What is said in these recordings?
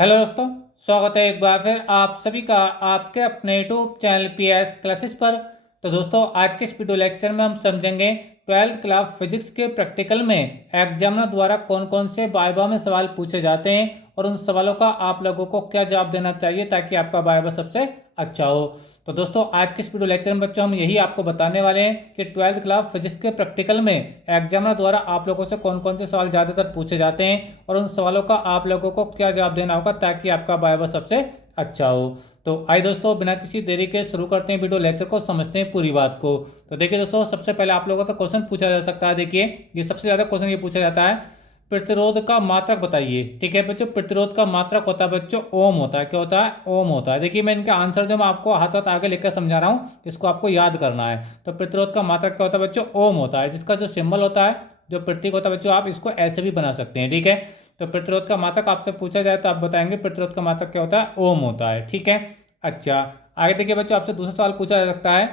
Hello दोस्तों, स्वागत है एक बार फिर आप सभी का आपके अपने यूट्यूब चैनल पीएस क्लासेस पर। तो दोस्तों, आज के इस वीडियो लेक्चर में हम समझेंगे ट्वेल्थ क्लास फिजिक्स के प्रैक्टिकल में एग्जामिनर द्वारा कौन कौन से वाइवा में सवाल पूछे जाते हैं और उन सवालों का आप लोगों को क्या जवाब देना चाहिए ताकि आपका वाइवा सबसे अच्छा हो। तो दोस्तों, आज के इस वीडियो लेक्चर में बच्चों हम यही आपको बताने वाले हैं कि ट्वेल्थ क्लास फिजिक्स के प्रैक्टिकल में एग्जामिनर द्वारा आप लोगों से कौन कौन से सवाल ज़्यादातर पूछे जाते हैं और उन सवालों का आप लोगों को क्या जवाब देना होगा ताकि आपका वाइवा सबसे अच्छा हो। तो आइए दोस्तों, बिना किसी देरी के शुरू करते हैं वीडियो लेक्चर को, समझते हैं पूरी बात को। तो देखिए दोस्तों, सबसे पहले आप लोगों से क्वेश्चन पूछा जा सकता है। देखिए, ये सबसे ज़्यादा क्वेश्चन ये पूछा जाता है, प्रतिरोध का मात्रक बताइए। ठीक है बच्चों, प्रतिरोध का मात्रक होता है बच्चों ओम होता है। क्या होता है? ओम होता है। देखिए, मैं इनका आंसर जो मैं आपको हाथ हाथ आगे लिखकर समझा रहा हूँ, इसको आपको याद करना है। तो प्रतिरोध का मात्रक क्या होता है बच्चों? ओम होता है, जिसका जो सिंबल होता है, जो प्रतीक होता है बच्चों, आप इसको ऐसे भी बना सकते हैं। ठीक है, तो प्रतिरोध का मात्रक आपसे पूछा जाए तो आप बताएंगे प्रतिरोध का मात्रक क्या होता है? ओम होता है। ठीक है, अच्छा आगे देखिए बच्चों, आपसे दूसरा सवाल पूछा जा सकता है,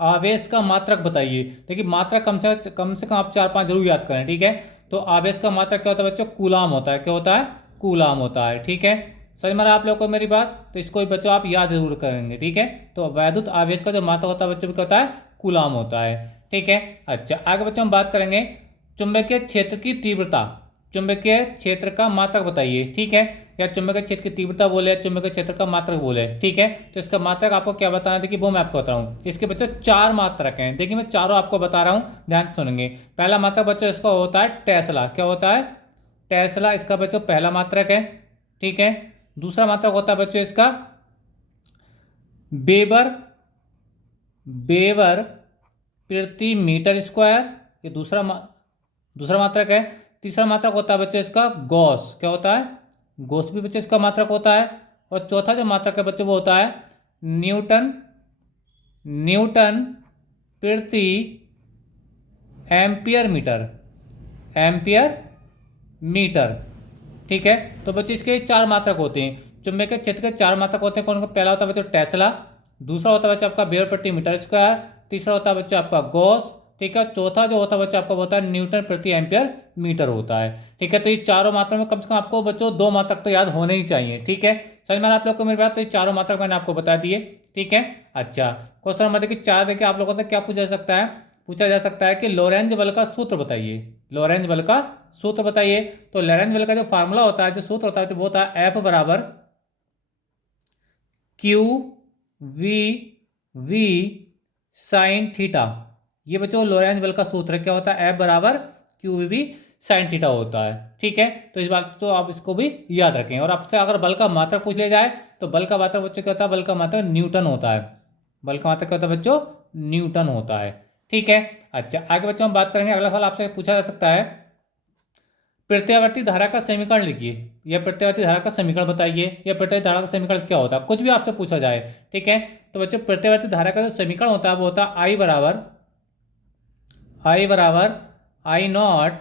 आवेश का मात्रक बताइए। देखिए, मात्रक कम से कम आप 4-5 जरूर याद करें। ठीक है, तो आवेश का मात्रक क्या होता है बच्चों? कूलाम होता है। क्या होता है? कूलाम होता है। ठीक है, समझ में आ रहा है आप लोगों को मेरी बात? तो इसको भी बच्चों आप याद जरूर करेंगे। ठीक है, तो वैद्युत आवेश का जो मात्रक होता है बच्चों क्या होता है? कूलाम होता है। ठीक है, अच्छा आगे बच्चों हम बात करेंगे चुंबकीय क्षेत्र की तीव्रता। चुंबकीय क्षेत्र का मात्रक बताइए। ठीक है, या चुंबकीय क्षेत्र की तीव्रता बोले, चुंबकीय क्षेत्र का मात्रक बोले। ठीक है, तो इसका मात्रक आपको क्या बताना है? देखिए, वो मैं आपको बता रहा हूँ। इसके बच्चों 4 मात्रक हैं। देखिए, मैं चारों आपको बता रहा हूँ, ध्यान से सुनेंगे। पहला मात्रक बच्चों इसका होता है टेस्ला। क्या होता है? टेस्ला इसका बच्चों पहला मात्रक है। ठीक है, दूसरा मात्रक होता है बच्चों इसका वेबर। वेबर प्रति मीटर स्क्वायर, ये दूसरा मात्रक है। तीसरा मात्रक होता है बच्चे इसका गॉस। क्या होता है? गॉस भी बच्चे इसका मात्रक होता है। और चौथा जो मात्रक है बच्चे वो होता है न्यूटन। न्यूटन प्रति एम्पियर मीटर। Ampere metre. ठीक है, तो बच्चे इसके 4 मात्रक होते हैं। चुंबकीय क्षेत्र के 4 मात्रक होते हैं। कौन कौन? पहला होता है बच्चों टेस्ला, दूसरा होता है बच्चों आपका वेबर प्रति मीटर स्क्वायर, तीसरा होता है बच्चों आपका गॉस। ठीक है, चौथा जो होता है बच्चों आपका होता है न्यूटन प्रति एम्पियर मीटर होता है। ठीक है, तो ये चारों मात्रा में कम से कम आपको बच्चों 2 मात्रक तो याद होने ही चाहिए। ठीक है, समझ में आ रहा है आप लोग को मेरी बात? तो ये चारों मात्रक मैंने आपको बता दिए। ठीक है, अच्छा क्वेश्चन नंबर देखिए 4। देखिए, आप लोगों से क्या पूछा जा सकता है? पूछा जा सकता है कि लोरेंज बल का सूत्र बताइए। लोरेंज बल का सूत्र बताइए। तो लोरेंज बल का जो फार्मूला होता है, जो सूत्र होता है, वो होता है एफ बराबर Q V V sine theta. ये बच्चों लोरेंज बल का सूत्र है। क्या होता है? एफ बराबर Q V V sine theta होता है। ठीक है, तो इस बात तो आप इसको भी याद रखें। और आपसे अगर बल का मात्रक पूछ लिया जाए तो बल का मात्रक बच्चों क्या होता है? बल का मात्रक न्यूटन होता है। बल का मात्रक क्या होता है बच्चों? न्यूटन होता है। ठीक है, अच्छा आगे बच्चों हम बात करेंगे। अगला सवाल आपसे पूछा जा सकता है, प्रत्यावर्ती धारा का समीकरण लिखिए। यह प्रत्यावर्ती धारा का समीकरण बताइए। यह प्रत्यावर्ती धारा का समीकरण क्या होता है? कुछ भी आपसे पूछा जाए। ठीक है, तो बच्चों प्रत्यावर्ती धारा का जो समीकरण होता है वो होता है आई बराबर I naught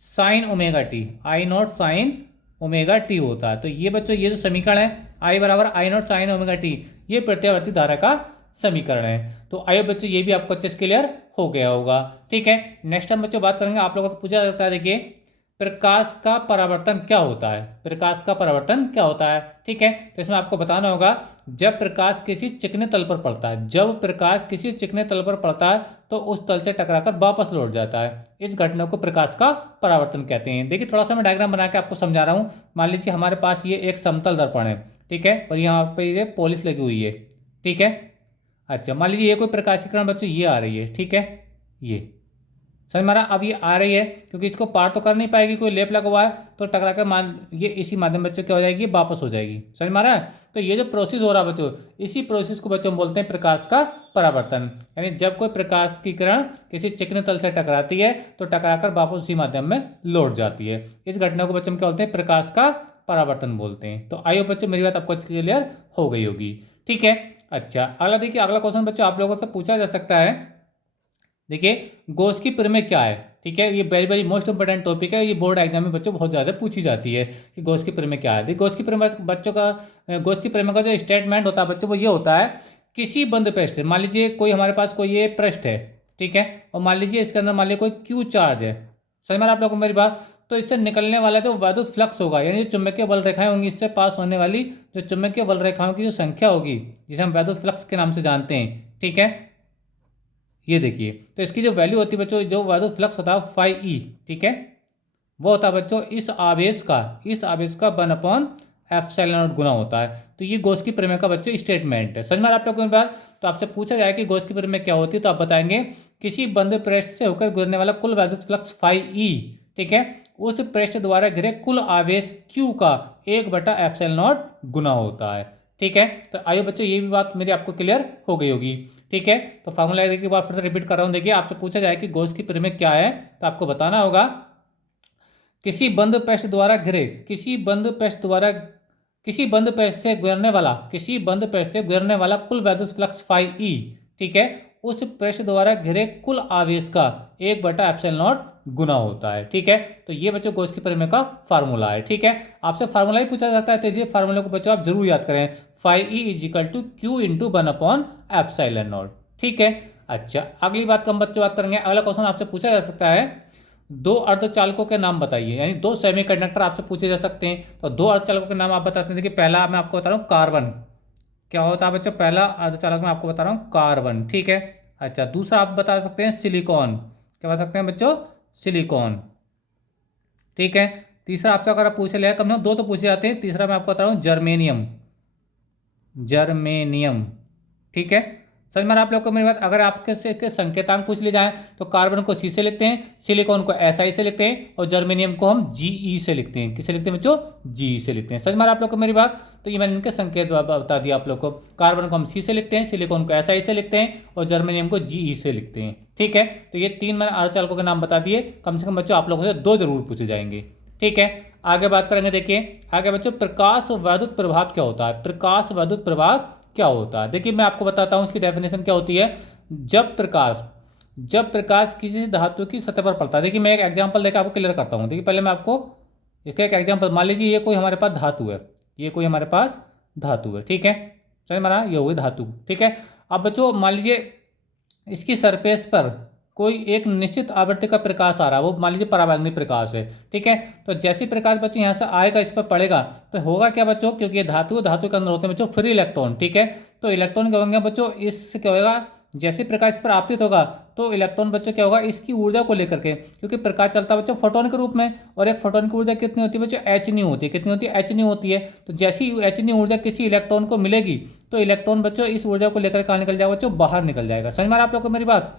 sine omega T. I naught sine omega T होता है। तो ये बच्चों ये जो समीकरण है आई बराबर I naught sine omega T, ये प्रत्यावर्ती धारा का समीकरण है। तो आइए बच्चों, ये भी आपको अच्छे से क्लियर हो गया होगा। ठीक है, नेक्स्ट हम बच्चों बात करेंगे। आप लोगों से पूछा जाता है, देखिए प्रकाश का परावर्तन क्या होता है? प्रकाश का परावर्तन क्या होता है? ठीक है, तो इसमें आपको बताना होगा, जब प्रकाश किसी चिकने तल पर पड़ता है, जब प्रकाश किसी चिकने तल पर पड़ता है तो उस तल से टकराकर वापस लौट जाता है। इस घटना को प्रकाश का परावर्तन कहते हैं। देखिए, थोड़ा सा मैं डायग्राम बना के आपको समझा रहा हूँ। मान लीजिए हमारे पास ये एक समतल दर्पण है। ठीक है, और यहाँ पे ये पॉलिश लगी हुई है। ठीक है, अच्छा मान लीजिए ये कोई प्रकाश की किरण बच्चों ये आ रही है। ठीक है, ये समझ मारा? अब ये आ रही है क्योंकि इसको पार तो कर नहीं पाएगी, कोई लेप लगा हुआ है, तो टकरा कर मान ये इसी माध्यम बच्चों क्या हो जाएगी? वापस हो जाएगी। समझ मारा? तो ये जो प्रोसेस हो रहा है बच्चों, इसी प्रोसेस को बच्चों बोलते हैं प्रकाश का परावर्तन। यानी जब कोई प्रकाश की किरण किसी चिकने तल से टकराती है तो टकराकर वापस उसी माध्यम में लौट जाती है। इस घटना को बच्चों क्या बोलते हैं? प्रकाश का परावर्तन बोलते हैं। तो आइए बच्चों, मेरी बात आपको क्लियर हो गई होगी। ठीक है, अच्छा अगला देखिए, अगला क्वेश्चन बच्चों आप लोगों से पूछा जा सकता है। देखिए, गोस की प्रमेय क्या है? ठीक है, ये very very most important topic है। ये बोर्ड एग्जाम में बच्चों बहुत ज़्यादा पूछी जाती है कि गोस की प्रमेय क्या है। देखिए, गोस की प्रमेय बच्चों का गोस की प्रमेय का जो स्टेटमेंट होता है बच्चों, वो ये होता है, किसी बंद पृष्ठ से, मान लीजिए कोई हमारे पास कोई ये पृष्ठ है। ठीक है, और मान लीजिए इसके अंदर मान लीजिए कोई क्यू चार्ज है। समझ में आ रहा है आप लोगों को मेरी बात? तो इससे निकलने वाला जो वैद्युत फ्लक्स होगा, यानी जो चुंबकीय बल रेखाएं होंगी, इससे पास होने वाली जो चुंबकीय बल रेखाओं की जो संख्या होगी, जिसे हम वैद्युत फ्लक्स के नाम से जानते हैं, ठीक है। ये देखिए, तो इसकी जो वैल्यू होती है बच्चों, जो वैद्युत फ्लक्स होता है फाई ई, ठीक है, वो होता है बच्चों इस आवेश का 1/एप्सिलॉन गुना होता है। तो ये गॉस की प्रमेय का बच्चों स्टेटमेंट है। समझ में आ रहा है आप लोगों को बात? तो आपसे पूछा जाए कि गॉस की प्रमेय क्या होती है, तो आप बताएंगे किसी बंद पृष्ठ से होकर गुजरने वाला कुल वैद्युत फ्लक्स फाई ई, ठीक है, उस पृष्ठ द्वारा घिरे कुल आवेश Q का 1/एप्सिलॉन गुना होता है, ठीक है। तो आइए बच्चों, ये भी बात मेरी आपको क्लियर हो गई होगी, ठीक है। तो फार्मूला एक बार फिर से रिपीट कर रहा हूँ। देखिए, आपसे पूछा जाए कि गॉस की प्रमेय क्या है, तो आपको बताना होगा किसी बंद पृष्ठ द्वारा घिरे किसी बंद पृष्ठ से गुजरने वाला कुल वैद्युत फ्लक्स फाई ई, ठीक है, उस पृष्ठ द्वारा घिरे कुल आवेश का 1/एप्सिलॉन गुना होता है, ठीक है। तो ये बच्चों गॉस की प्रमेय का फार्मूला है, ठीक है। आपसे फार्मूला ही पूछा जाता है, तो ये फार्मूला को बच्चों आप जरूर याद करें, phi E is equal to Q into 1/एप्सिलॉन, ठीक है। अच्छा, अगली बात हम बच्चों बात करेंगे। अगला क्वेश्चन आपसे पूछा जा सकता है, दो अर्धचालकों के नाम बताइए, यानी दो सेमीकंडक्टर आपसे पूछे जा सकते हैं। तो दो अर्धचालकों के नाम आप बताते हैं। देखिए, पहला मैं आपको बता रहा हूँ कार्बन, क्या होता है बच्चों, पहला अर्धचालक मैं आपको बता रहा हूँ कार्बन, ठीक है। अच्छा, दूसरा आप बता सकते हैं सिलिकॉन, क्या बता सकते हैं बच्चों, सिलिकॉन, ठीक है। तीसरा आपसे अगर आप पूछे लिया, कम से कम दो तो पूछे जाते हैं, तीसरा मैं आपको बता रहा हूँ जर्मेनियम, ठीक है। समझ में आ रहा है आप लोग को मेरी बात? अगर आपके से के संकेतांक पूछ लिए जाए, तो कार्बन को सी से लिखते हैं, सिलिकॉन को एस आई से लिखते हैं, और जर्मेनियम को हम जीई से लिखते हैं। किसे लिखते हैं बच्चों? जीई से लिखते हैं। समझ में आ रहा है आप लोग को मेरी बात? तो ये मैंने इनके संकेत बता दिया आप लोग को। कार्बन को हम सी से लिखते हैं, सिलिकॉन को एस आई से लिखते हैं, और जर्मेनियम को जीई से लिखते हैं, ठीक है। तो ये तीन मैंने अर्धचालकों के नाम बता दिए। कम से कम बच्चों आप लोगों से दो जरूर पूछे जाएंगे, ठीक है। आगे बात करेंगे। देखिए आगे बच्चों, प्रकाश वैद्युत प्रभाव क्या होता है? प्रकाश वैद्युत प्रभाव क्या होता है? देखिए, मैं आपको बताता हूँ इसकी डेफिनेशन क्या होती है। जब प्रकाश किसी धातु की सतह पर पड़ता है, देखिए मैं एक एग्जांपल देकर आपको क्लियर करता हूँ। देखिए, पहले मैं आपको इसका एक एग्जांपल, मान लीजिए ये कोई हमारे पास धातु है, ठीक है। समझ में आ रहा है? ये हो गई धातु, ठीक है। अब बच्चों मान लीजिए इसकी सरफेस पर कोई एक निश्चित आवृत्ति का प्रकाश आ रहा है, वो मान लीजिए परावैंगनी प्रकाश है, ठीक है। तो जैसे प्रकाश बच्चों यहाँ से आएगा, इस पर पड़ेगा, तो होगा क्या बच्चों, क्योंकि ये धातु के अंदर होते हैं बच्चों फ्री इलेक्ट्रॉन, ठीक है। तो इलेक्ट्रॉन क्या होंगे बच्चों, इससे क्या होगा, जैसे प्रकाश इस पर आपतित होगा, तो इलेक्ट्रॉन बच्चों क्या होगा, इसकी ऊर्जा को लेकर के, क्योंकि प्रकाश चलता है बच्चों फोटोन के रूप में, और एक फोटोन की ऊर्जा कितनी होती है बच्चों, एच न्यू होती है। कितनी होती है? एच न्यू होती है। तो जैसी एच न्यू ऊर्जा किसी इलेक्ट्रॉन को मिलेगी, तो इलेक्ट्रॉन बच्चों इस ऊर्जा को लेकर कहाँ निकल जाएगा बच्चों, बाहर निकल जाएगा। समझ में आ रहा है आप लोग को मेरी बात?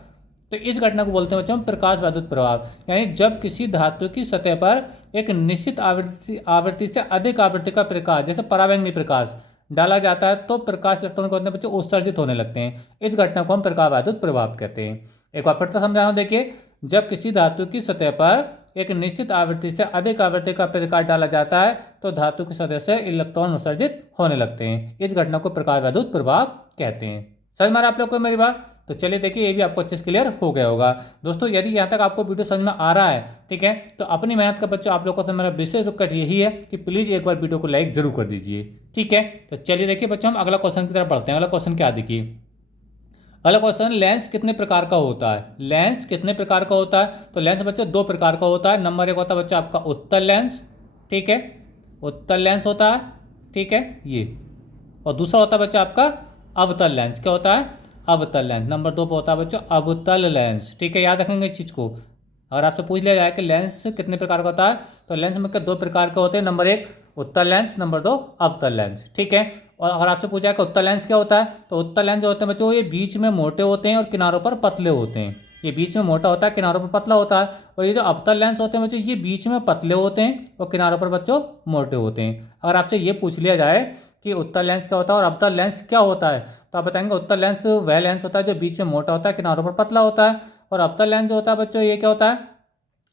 तो इस घटना को बोलते हैं बच्चों प्रकाश वैद्युत प्रभाव, यानी जब किसी धातु की सतह पर एक निश्चित आवृत्ति से अधिक आवृत्ति का प्रकाश, जैसे परावैंगनी प्रकाश डाला जाता है, तो प्रकाश इलेक्ट्रॉन को बच्चों उत्सर्जित होने लगते हैं। इस घटना को हम प्रकाश वैद्युत प्रभाव कहते हैं। एक बार फिर से समझा रहा हूं। देखिए, जब किसी धातु की सतह पर एक निश्चित आवृत्ति से अधिक आवृत्ति का प्रकाश डाला जाता है, तो धातु की सतह से इलेक्ट्रॉन उत्सर्जित होने लगते हैं। इस घटना को प्रकाश वैद्युत प्रभाव कहते हैं। समझ में आ रहा है आप लोग को मेरी बात? तो चलिए देखिए, ये भी आपको अच्छे से क्लियर हो गया होगा। दोस्तों, यदि यहाँ तक आपको वीडियो समझ में आ रहा है, ठीक है, तो अपनी मेहनत का बच्चों आप लोगों से मेरा विशेष रिक्वेस्ट यही है कि प्लीज़ एक बार वीडियो को लाइक जरूर कर दीजिए, ठीक है। तो चलिए देखिए बच्चों, हम अगला क्वेश्चन की तरफ बढ़ते हैं। अगला क्वेश्चन क्या देखिए, अगला क्वेश्चन, लेंस कितने प्रकार का होता है? लेंस कितने प्रकार का होता है? तो लेंस बच्चों दो प्रकार का होता है। नंबर एक होता है बच्चों आपका उत्तल लेंस, ठीक है, उत्तल लेंस होता है, ठीक है ये। और दूसरा होता है बच्चों आपका अवतल लेंस। क्या होता है? अवतल लेंस। नंबर दो पर होता है बच्चों अवतल लेंस, ठीक है। याद रखेंगे इस चीज़ को। अगर आपसे पूछ लिया जाए कि लेंस कितने प्रकार का होता है, तो लेंस में दो प्रकार के होते हैं। नंबर एक उत्तल लेंस, नंबर दो अवतल लेंस, ठीक है। और अगर आपसे पूछा जाए कि उत्तल लेंस क्या होता है, तो उत्तल लेंस जो होते हैं बच्चों, ये बीच में मोटे होते हैं और किनारों पर पतले होते हैं। ये बीच में मोटा होता है, किनारों पर पतला होता है। और ये जो अवतल लेंस होते हैं बच्चों, ये बीच में पतले होते हैं और किनारों पर बच्चों मोटे होते हैं। अगर आपसे ये पूछ लिया जाए कि उत्तल लेंस क्या होता है और अवतल लेंस क्या होता है, तो आप बताएंगे उत्तल लेंस वह लेंस होता है जो बीच में मोटा होता है, किनारों पर पतला होता है। और अवतल लेंस जो होता है बच्चों, ये क्या होता है,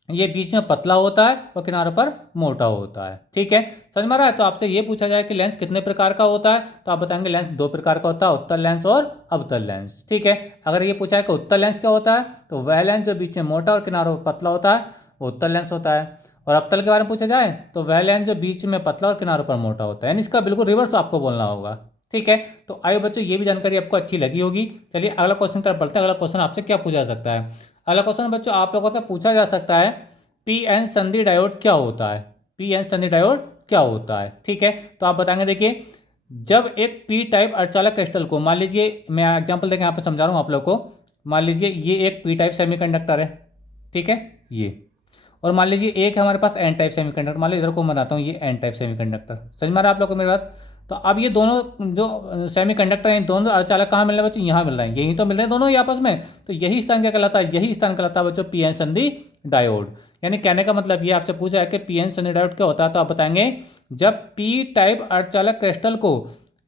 ये बीच में पतला होता है और किनारों पर मोटा होता है, ठीक है। समझ में आ रहा है? तो आपसे ये पूछा जाए कि लेंस कितने प्रकार का होता है, तो आप बताएंगे लेंस दो प्रकार का होता है, उत्तल लेंस और अवतल लेंस, ठीक है। अगर ये पूछा है कि उत्तल लेंस क्या होता है, तो वह लेंस जो बीच में मोटा और किनारों पर पतला होता है, वो उत्तल लेंस होता है। और अवतल के बारे में पूछा जाए, तो वह लेंस जो बीच में पतला और किनारों पर मोटा होता है, यानी इसका बिल्कुल रिवर्स आपको बोलना होगा, ठीक है। तो आइए बच्चों, ये भी जानकारी आपको अच्छी लगी होगी। चलिए अगला क्वेश्चन की तरफ बढ़ते हैं। अगला क्वेश्चन आपसे क्या पूछा जा सकता है? अगला क्वेश्चन बच्चों आप लोगों से पूछा जा सकता है, पीएन संधि डायोड क्या होता है, पीएन संधि डायोड क्या होता है। ठीक है, तो आप बताएंगे, देखिए जब एक पी टाइप अर्धचालक क्रिस्टल को, मान लीजिए मैं एग्जांपल देके यहाँ पे समझा रहा हूँ आप लोग को, मान लीजिए ये एक पी टाइप सेमीकंडक्टर है, ठीक है ये, और मान लीजिए एक है हमारे पास एन टाइप सेमीकंडक्टर, मान लीजिए इधर को बनाता हूँ ये एन टाइप सेमीकंडक्टर, समझ में आ रहा है आप लोग को मेरी बात। तो अब ये दोनों जो सेमीकंडक्टर हैं, दोनों अर्धचालक कहाँ मिल रहे हैं बच्चों, यहाँ मिल रहे हैं, यही तो मिल रहे हैं दोनों ही आपस में। तो यही स्थान क्या कहलाता है, यही स्थान कहलाता है बच्चों पीएन संधि डायोड। यानी कहने का मतलब ये आपसे पूछा है कि पीएन संधि डायोड क्या होता है, तो आप बताएंगे जब पी टाइप अर्धचालक क्रिस्टल को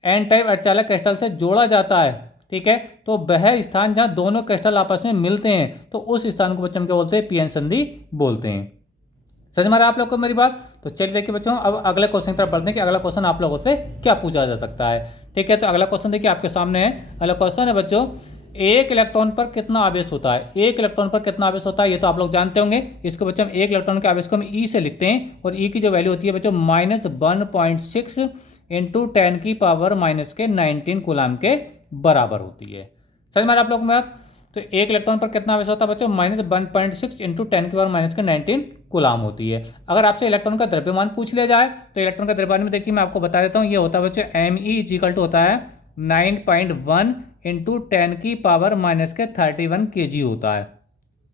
एन टाइप अर्धचालक क्रिस्टल से जोड़ा जाता है, ठीक है, तो वह स्थान जहाँ दोनों क्रिस्टल आपस में मिलते हैं, तो उस स्थान को बच्चों हम क्या बोलते हैं, पीएन संधि बोलते हैं। समझ में आ रहा है आप लोग को मेरी बात। तो चलिए देखिए बच्चों, अब अगले क्वेश्चन की तरफ बढ़ते हैं कि अगला क्वेश्चन आप लोगों से क्या पूछा जा सकता है। ठीक है, तो अगला क्वेश्चन देखिए आपके सामने है। अगला क्वेश्चन है बच्चों, एक इलेक्ट्रॉन पर कितना आवेश होता है, एक इलेक्ट्रॉन पर कितना आवेश होता है, ये तो आप लोग जानते होंगे। इसको बच्चों हम एक इलेक्ट्रॉन के आवेश को हम ई से लिखते हैं, और ई की जो वैल्यू होती है बच्चों -1.6 इंटू 10 की पावर -19 कूलाम के बराबर होती है। समझ में आ रहा है आप लोग में बात। तो एक इलेक्ट्रॉन पर कितना आवेश होता है बच्चों, -1.6 इंटू 10 की पावर -19 कूलाम होती है। अगर आपसे इलेक्ट्रॉन का द्रव्यमान पूछ लिया जाए, तो इलेक्ट्रॉन का द्रव्यमान में देखिए मैं आपको बता देता हूँ, ये होता है बच्चों Me इजिकल टू होता है 9.1 इंटू 10 की पावर -31 kg होता है।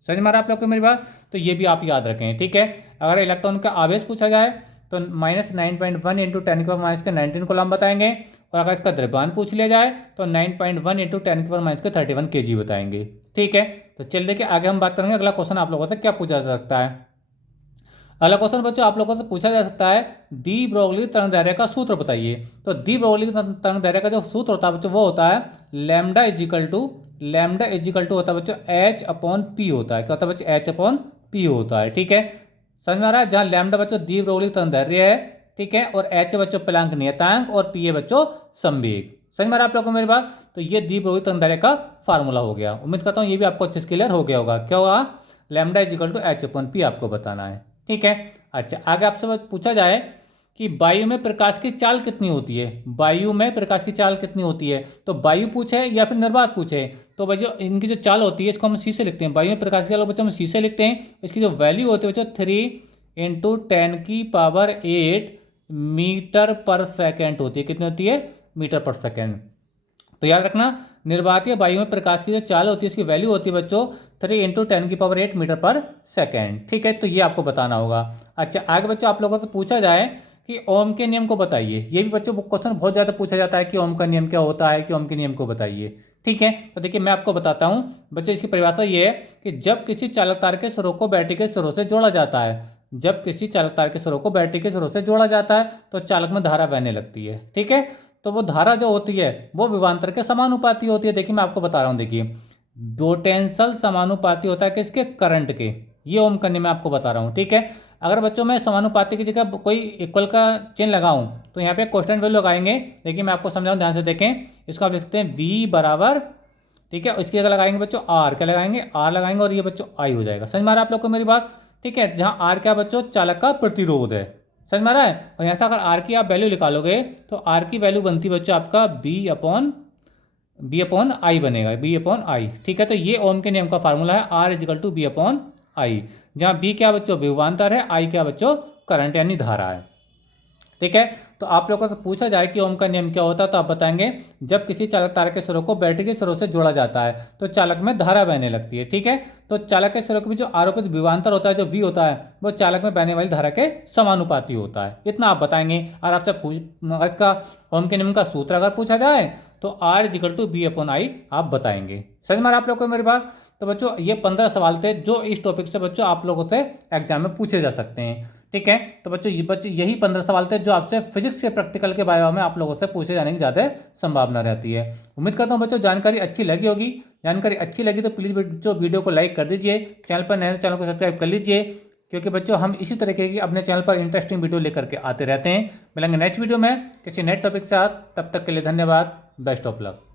समझ में आ रहा है आप लोग को मेरी बात। तो ये भी आप याद रखें, ठीक है। अगर इलेक्ट्रॉन का आवेश पूछा जाए तो -9.1 इंटू 10 की पावर -19 कूलाम बताएंगे, और अगर इसका द्रव्यमान पूछ लिया जाए तो 9.1 इंटू 10 की पावर -31 kg बताएंगे। ठीक है, तो चलिए देखिए आगे हम बात करेंगे अगला क्वेश्चन आप लोगों से क्या पूछा जा सकता है। अगला क्वेश्चन बच्चों आप लोगों से पूछा जा सकता है, डी ब्रोगली तरंगदैर्घ्य का सूत्र बताइए। तो डी ब्रोगली तरंगदैर्घ्य का जो सूत्र होता है बच्चों, वो होता है लैम्डा इजिकल टू होता है बच्चों H/P होता है। क्या होता है बच्चों, H/P होता है। ठीक है, समझ में आ रहा है। जहाँ लैम्डा बच्चों डी ब्रोगली तरंगदैर्घ्य है, ठीक है, और H बच्चों प्लैंक नियतांक, और P है बच्चों संवेग। समझ में आ रहा है आप लोगों को मेरी बात। तो ये डी ब्रोगली तरंगदैर्घ्य का फार्मूला हो गया। उम्मीद करता हूँ ये भी आपको अच्छे से क्लियर हो गया होगा। क्या होगा, लैम्डा इजिकल टू H/P आपको बताना है। ठीक है, अच्छा आगे आपसे पूछा जाए कि वायु में प्रकाश की चाल कितनी होती है, वायु में प्रकाश की चाल कितनी होती है। तो वायु पूछे या फिर निर्वात पूछे, तो बच्चों इनकी जो चाल होती है इसको हम सी से लिखते हैं। वायु में प्रकाश की चाल बच्चों हम सी से लिखते हैं। इसकी जो वैल्यू होती है बच्चों 3 इंटू 10 की पावर 8 मीटर पर सेकेंड होती है। कितनी होती है, मीटर पर सेकेंड। तो याद रखना, निर्वातीय वायु में प्रकाश की जो चाल होती है इसकी वैल्यू होती है बच्चों 3 इंटू 10 की पावर 8 मीटर पर सेकेंड। ठीक है, तो ये आपको बताना होगा। अच्छा आगे बच्चों आप लोगों से पूछा जाए कि ओम के नियम को बताइए। ये भी बच्चों क्वेश्चन बहुत ज़्यादा पूछा जाता है कि ओम का नियम क्या होता है, कि ओम के नियम को बताइए। ठीक है, तो देखिए मैं आपको बताता हूँ बच्चों। इसकी परिभाषा ये है कि जब किसी चालक तार के सिरों को बैटरी के सिरों से जोड़ा जाता है, जब किसी चालक तार के सिरों को बैटरी के सिरों से जोड़ा जाता है तो चालक में धारा बहने लगती है। ठीक है, तो वो धारा जो होती है वो विभवांतर के समानुपाती होती है। देखिए मैं आपको बता रहा हूँ, देखिए पोटेंशियल समानुपाती होता है किसके, करंट के। ये ओम का नियम मैं आपको बता रहा हूँ। ठीक है, अगर बच्चों मैं समानुपाती की जगह कोई इक्वल का चिन्ह लगाऊं तो यहाँ पे कांस्टेंट वैल्यू लगाएंगे। देखिए मैं आपको समझाऊं, ध्यान से देखें। इसको आप लिख सकते हैं V बराबर, ठीक है, इसकी जगह लगाएंगे बच्चों R, क्या लगाएंगे, R लगाएंगे, और ये बच्चों I हो जाएगा। समझ में आ रहा है आप लोग को मेरी बात। ठीक है, जहाँ R क्या बच्चों चालक का प्रतिरोध है। समझ में आ रहा है। और यहाँ से अगर R की आप वैल्यू निकालोगे तो R की वैल्यू बनती बच्चों आपका B अपॉन I बनेगा, B अपॉन I। ठीक है, तो ये ओम के नियम का फार्मूला है, R equal to B upon I, जहाँ B क्या बच्चों विभवांतर है, I क्या बच्चों करंट यानी धारा है। ठीक है, तो आप लोगों से पूछा जाए कि ओम का नियम क्या होता है, तो आप बताएंगे जब किसी चालक तार के सिरों को बैटरी के सिरों से जोड़ा जाता है तो चालक में धारा बहने लगती है। ठीक है, तो चालक के सिरों के बीच जो आरोपित विभवांतर होता है, जो V होता है, वो चालक में बहने वाली धारा के समानुपाती होता है। इतना आप बताएंगे। और आपसे इसका ओम के नियम का सूत्र अगर पूछा जाए तो R equal to B upon I आप बताएंगे। समझ में आ रहा है आप लोग को मेरी बात। तो बच्चों ये 15 सवाल थे जो इस टॉपिक से बच्चों आप लोगों से एग्जाम में पूछे जा सकते हैं। ठीक है, तो बच्चों यही 15 सवाल थे जो आपसे फिजिक्स के प्रैक्टिकल के बारे में आप लोगों से पूछे जाने की ज़्यादा संभावना रहती है। उम्मीद करता हूँ बच्चों जानकारी अच्छी लगी होगी। जानकारी अच्छी लगी तो प्लीज़ बच्चों वीडियो को लाइक कर दीजिए, चैनल पर नए चैनल को सब्सक्राइब कर लीजिए, क्योंकि बच्चों हम इसी तरीके की अपने चैनल पर इंटरेस्टिंग वीडियो लेकर के आते रहते हैं। मिलेंगे नेक्स्ट वीडियो में किसी नेक्स्ट टॉपिक के साथ। तब तक के लिए धन्यवाद। Best of luck.